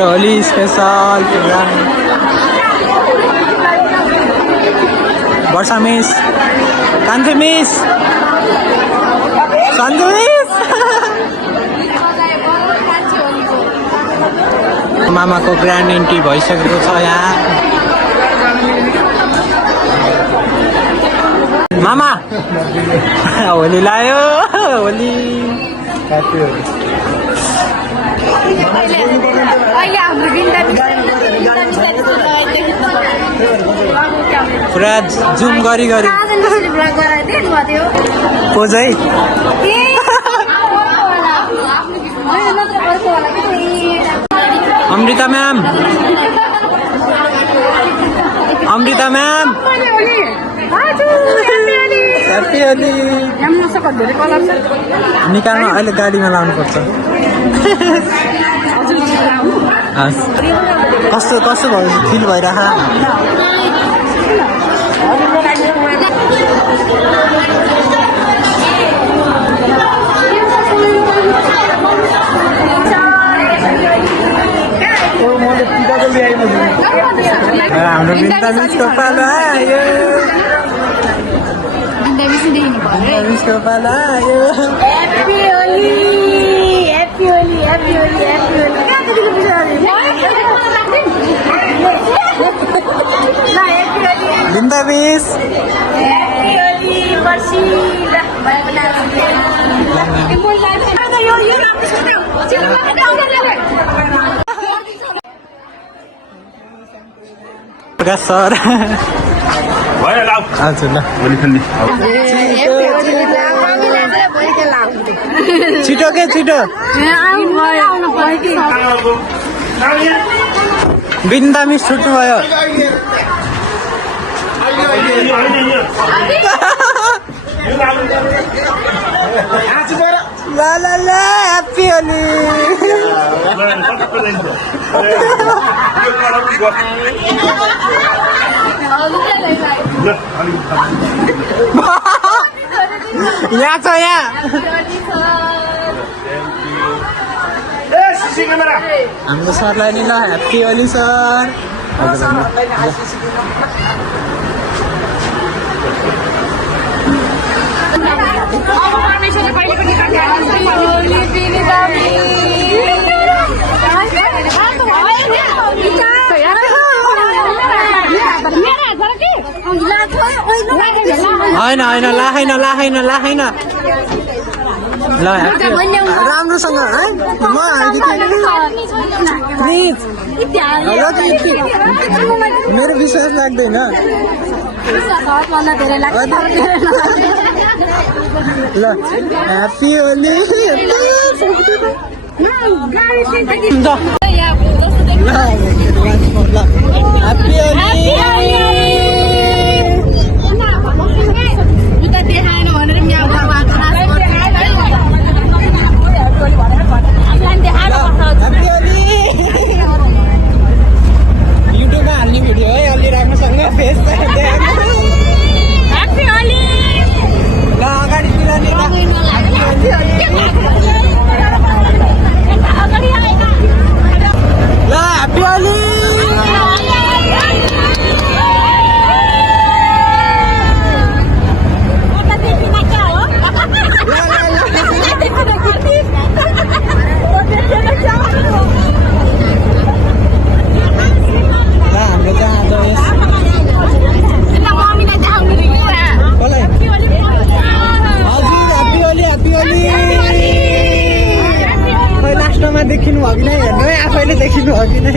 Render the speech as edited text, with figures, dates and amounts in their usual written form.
Holi special programme Varsha miss Kanthe miss Sanju miss मामाको grand entry भइसकेको छ यहाँ। मामा होली लायो होली पुरा जुम गरी पोजै अमृता म्याम ह्याप्पी होली निकाल्न अहिले गाडीमा लाउनुपर्छ। कस्तो कस्तो भयो फिल भइरह हाम्रो बिन्दा मिसको पालो आयो मिसको पालो आयो। Happy Holi happy Holi happy Holi happy Holi Binda miss happy Holi Prakash sir हजुर ल छिटो के छिटो बिन्दा मिस छुट्नु भयो। ला ला ला ह्याप्पी होली यहाँ छ यहाँ हाम्रो सरलाई नि ल ह्याप्पी होली सर। होइन होइन लाखैन लाखैन लाखैन ल राम्रोसँग है म प्लिज मेरो विश्वास लाग्दैन ल ह्याप्पी होली ह्याप्पी युट्युबमा हाल्ने भिडियो है अलि राम्रोसँग फेस ल अगाडितिर नि ल ह्याप्पी होली देखिनु हो कि नै हेर्नु है आफैले देखिनु हो कि नै।